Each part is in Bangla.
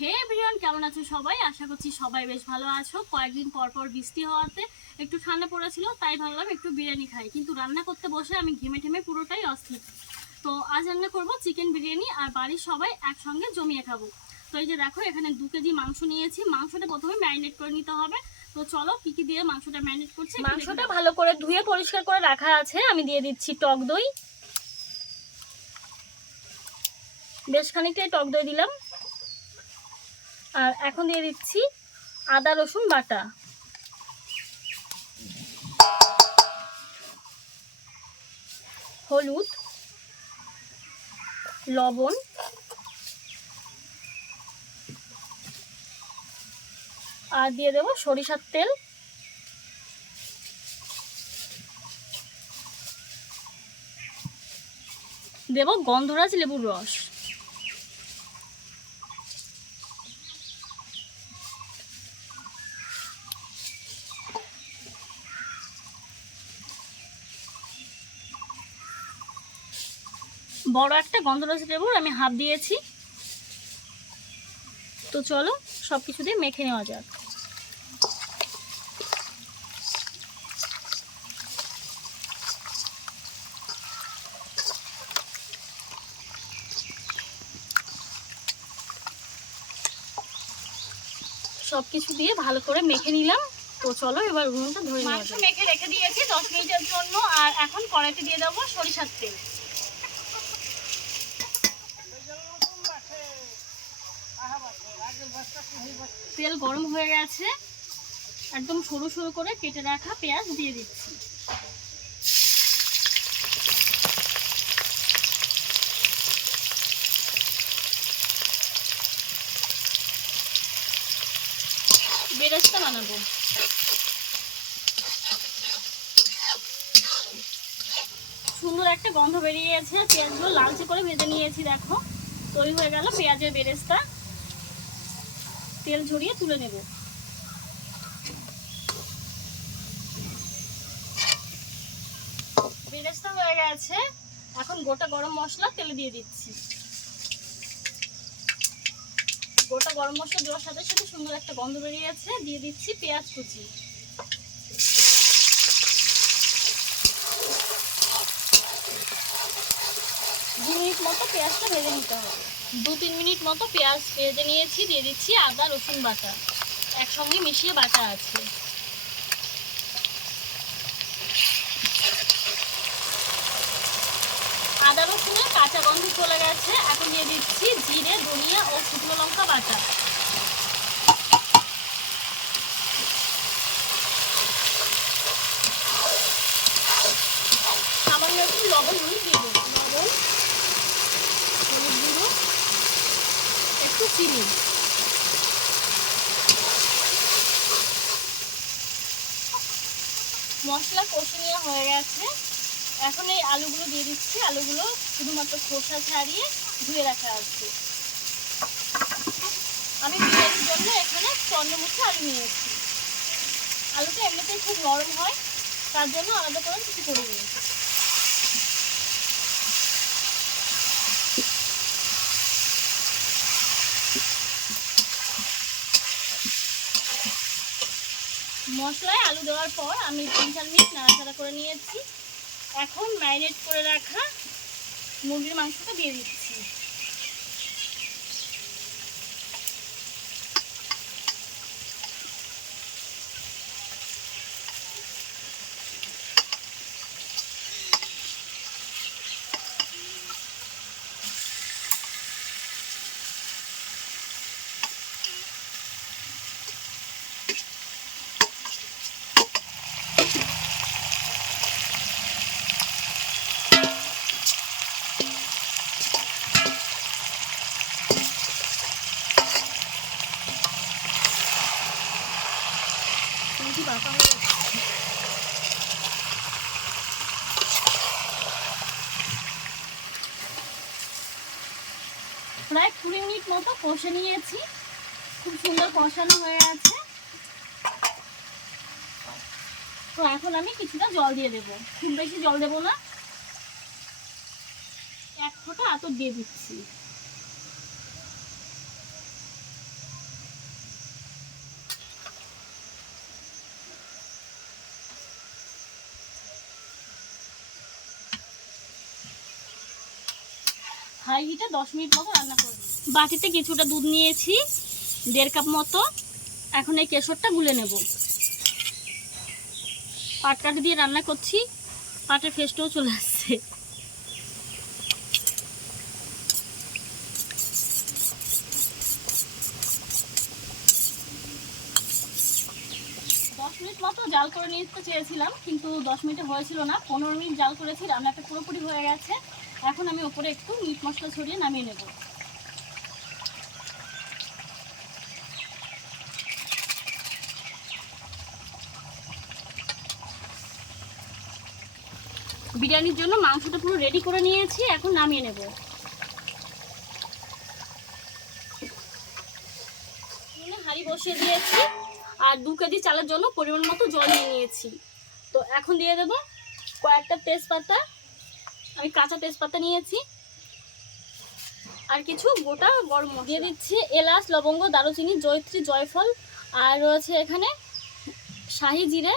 হে ভিডিওন কেমন আছো সবাই? আশা করছি সবাই বেশ ভালো আছো। কয়েকদিন পর পর বৃষ্টি হওয়াতে একটু ঠান্ডা পড়েছিল, তাই ভাবলাম একটু বিরিয়ানি খাই। কিন্তু রান্না করতে বসে আমি ঘেমে ঠেমে পুরোটাই অস্থির। তো আজ রান্না করব চিকেন বিরিয়ানি আর বাড়ির সবাই একসঙ্গে জমিয়ে খাব। তো এই যে দেখো, এখানে দু কেজি মাংস নিয়েছি। মাংসটা প্রথমে ম্যারিনেট করে নিতে হবে। তো চলো, কি কি দিয়ে মাংসটা ম্যারিনেট করছি মাংসটা ভালো করে ধুয়ে পরিষ্কার করে রাখা আছে। আমি দিয়ে দিচ্ছি টক দই। বেশ খানিকটাই টক দই দিলাম। আর এখন দিয়ে দিচ্ছি আদা, রসুন বাটা। হলুদ, লবণ, আর দিয়ে দেবো সরিষার তেল। দেব গন্ধরাজ লেবুর রস। বড় একটা গন্ধরাজ লেবুর আমি হাফ দিয়েছি। তো চলো সব কিছু দিয়ে মেখে নেওয়া যাক। সব কিছু দিয়ে ভালো করে মেখে নিলাম। তো চলো এবার উনুনটা ধরে মাংস মেখে রেখে দিয়েছি দশ মিনিটের জন্য আর এখন কড়াইতে দিয়ে দেবো সরিষার তেল। তেল গরম হয়ে গেছে। একদম সরু সরু করে কেটে রাখা পেঁয়াজ দিয়ে দিচ্ছি। বেরেস্তা বানাবো। সুন্দর একটা গন্ধ বেরিয়ে গেছে। পেঁয়াজগুলো লালচে করে ভেজে নিয়েছি, দেখো। তৈরি হয়ে গেল পেঁয়াজের বেরেস্তা। তেল ঝরিয়ে তুলে নেব। বেরেস্তা হয়ে গেছে। এখন গোটা গরম মশলা তেলে দিয়ে দিচ্ছি। গোটা গরম মশলা দেওয়ার সাথে সাথে সুন্দর একটা গন্ধ বেরিয়ে গেছে দিয়ে দিচ্ছি পেঁয়াজ কুচি। দু মিনিট মতো পেঁয়াজটা ভেজে নিতে হবে। দু তিন মিনিট মতো পেঁয়াজ ভেজে নিয়েছি, দিয়ে দিচ্ছি আদা, রসুন বাটা। একসঙ্গে মিশিয়ে বাটা আছে। আদা, রসুনের কাঁচা গন্ধ চলে গেছে। এখন দিয়ে দিচ্ছি জিরে, ধনিয়া ও শুকনো লঙ্কা বাটা সামান্য একটু লবণ হলুদ দিয়ে দেবো লবণ হলুদ গুঁড়ো একটু চিনি মশলা কষে নেওয়া হয়ে গেছে। এখন এই আলুগুলো দিয়ে দিচ্ছি। আলুগুলো শুধুমাত্র খোসা ছাড়িয়ে ধুয়ে রাখা আছে আমি বিরিয়ানির জন্য এখানে চন্দ্রমুখী আলু নিয়েছি। আলুটা এমনিতেই খুব নরম হয়, তার জন্য আলাদা করে কিছু করে নিয়েছি। মশলায় আলু দেওয়ার পর আমি তিন চার মিনিট নাড়াচাড়া করে নিয়েছি। এখন ম্যারিনেট করে রাখা মুরগির মাংসটা দিয়ে দিচ্ছি। প্রায় কুড়ি মিনিট মতো কষে নিয়েছি। খুব সুন্দর কষানো হয়ে আছে। তো এখন আমি কিছুটা জল দিয়ে দেবো। খুব বেশি জল দেবো না। এক ফোঁটা আতর দিয়ে দিচ্ছি। হাই হিটে দশ মিনিট মতো রান্না বাটিতে কিছুটা দুধ নিয়েছি, দেড় কাপ মতো। এখন এই কেশরটা গুলে নেব। পাটকাঠি দিয়ে রান্না করছি, পাটের ফেস্টও চলে আসছে। মিনিট মতো জাল করে নিতে চেয়েছিলাম, কিন্তু দশ মিনিটে হয়েছিল না। পনেরো মিনিট জাল করেছি, রান্নাটা পুরোপুরি হয়ে গেছে। এখন আমি ওপরে একটু মিট মশলা ছড়িয়ে নামিয়ে নেব। বিরিয়ানির জন্য মাংসটা পুরো রেডি করে নিয়েছি, এখন নামিয়ে নেব। হাঁড়ি বসিয়ে দিয়েছি, আর দু কেজি চালের জন্য পরিমাণ মতো জল নিয়ে নিয়েছি। তো এখন দিয়ে দেবো কয়েকটা তেজপাতা আমি কাঁচা তেজপাতা নিয়েছি। আর কিছু গোটা গরম দিয়ে দিচ্ছি এলাচ, লবঙ্গ, দারুচিনি, জয়ত্রী, জয়ফল। আর রয়েছে এখানে শাহি জিরে,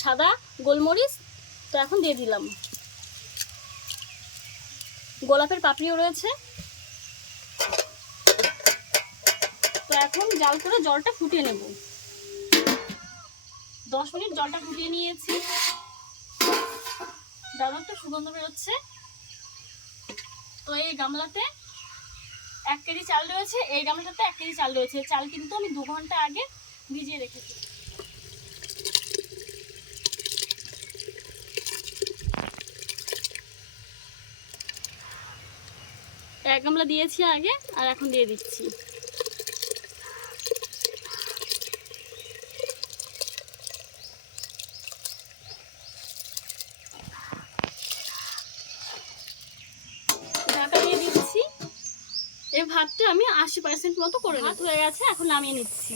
সাদা গোলমরিচ। তো এখন দিয়ে দিলাম। গোলাপের পাপড়িও রয়েছে। তো এখন জাল করে জলটা ফুটিয়ে নেব। দশ মিনিট জলটা ফুটিয়ে নিয়েছি। দারুণ একটা সুগন্ধ বেরোচ্ছে। তো এই গামলাতে এক কেজি চাল রয়েছে, এই গামলাটাতে এক কেজি চাল রয়েছে। চাল কিন্তু আমি দু ঘণ্টা আগে ভিজিয়ে রেখেছি। এক গামলা দিয়েছি আগে, আর এখন দিয়ে দিচ্ছি ঢাকা দিয়ে দিচ্ছি এই ভাতটা আমি আশি পার্সেন্ট মতো করে ভাত হয়ে গেছে এখন নামিয়ে নিচ্ছি।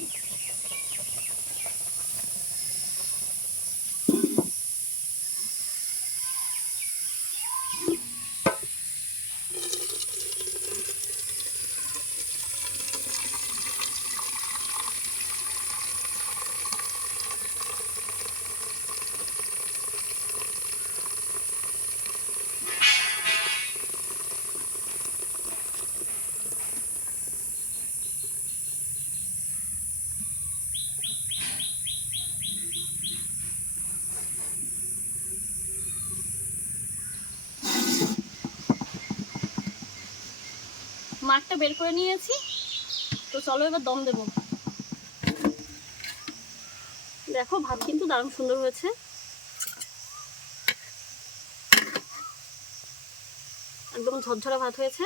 মাঠটা বের করে নিয়েছি। তো চলো এবার দম দেব। দেখো, ভাত কিন্তু দারুণ সুন্দর হয়েছে। একদম ঝরঝরা ভাত হয়েছে।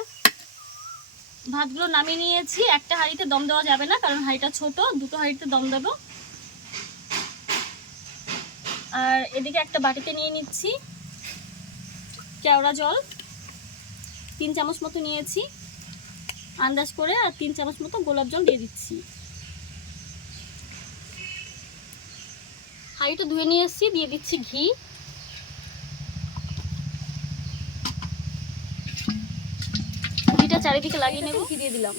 ভাতগুলো নামিয়ে নিয়েছি। একটা হাঁড়িতে দম দেওয়া যাবে না, কারণ হাঁড়িটা ছোট। দুটো হাঁড়িতে দম দেবো। আর এদিকে একটা বাটিতে নিয়ে নিচ্ছি। কেওড়া জল। তিন চামচ মতো নিয়েছি। আন্দাজ করে আর তিন চামচ মতো গোলাপ জল দিয়ে দিচ্ছি। হাঁড়িটা ধুয়ে নিয়ে এসেছি, দিয়ে দিচ্ছি ঘি। ঘিটা চারিদিকে লাগিয়ে নেব, ঘি দিয়ে দিলাম।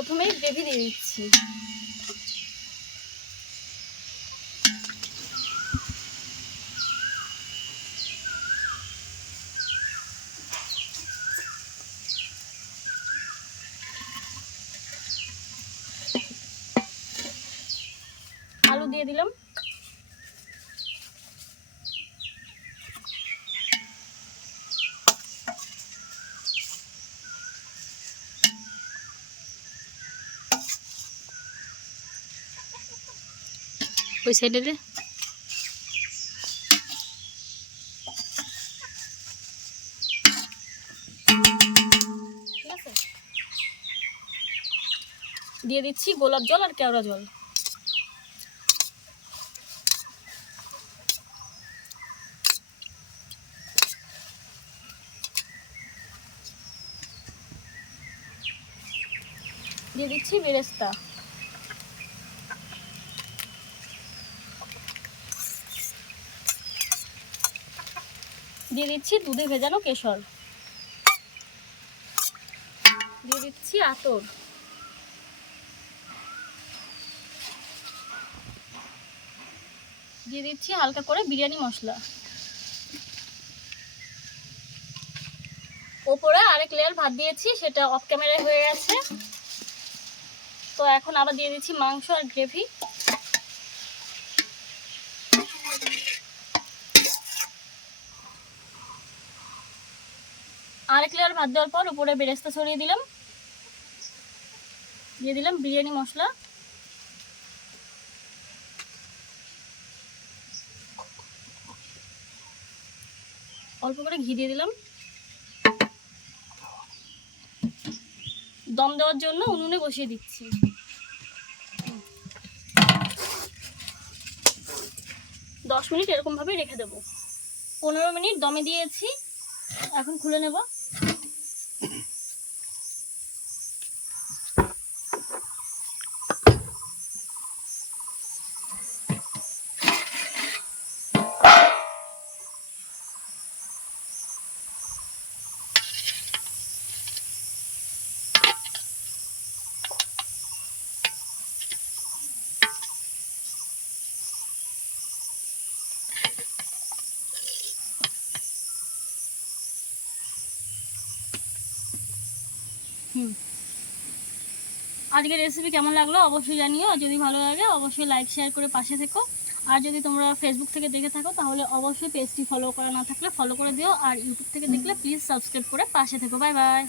প্রথমে গ্রেভি দিয়ে দিচ্ছি আলু দিয়ে দিলাম ওই সাইডে দিয়ে দিচ্ছি গোলাপ জল আর কেওড়া জল। দিয়ে দিচ্ছি বেরেস্তা। দিয়ে দিচ্ছি দুধে ভেজানো কেশর। দিয়ে দিচ্ছি আতর। দিয়ে দিচ্ছি হালকা করে বিরিয়ানি মশলা। ওপরে আরেক লেয়ার ভাত দিয়েছি, সেটা অফ ক্যামেরায় হয়ে গেছে। তো এখন আবার দিয়ে দিচ্ছি মাংস আর গ্রেভি আরেক লেয়ার ভাত দেওয়ার পর উপরে বেরেস্তা ছড়িয়ে দিলাম। দিয়ে দিলাম বিরিয়ানি মশলা। অল্প করে ঘি দিয়ে দিলাম। দম দেওয়ার জন্য উনুনে বসিয়ে দিচ্ছি। দশ মিনিট এরকমভাবে রেখে দেবো। পনেরো মিনিট দমে দিয়েছি। এখন খুলে নেব। হুম। আজকের রেসিপি কেমন লাগল অবশ্যই জানিও। যদি ভালো লাগে অবশ্যই লাইক শেয়ার করে পাশে থেকো। আর যদি তোমরা ফেসবুক থেকে দেখে থাকো, তাহলে অবশ্যই পেজটি ফলো করা না থাকলে ফলো করে দিও। আর ইউটিউব থেকে দেখলে প্লিজ সাবস্ক্রাইব করে পাশে থেকো। Bye bye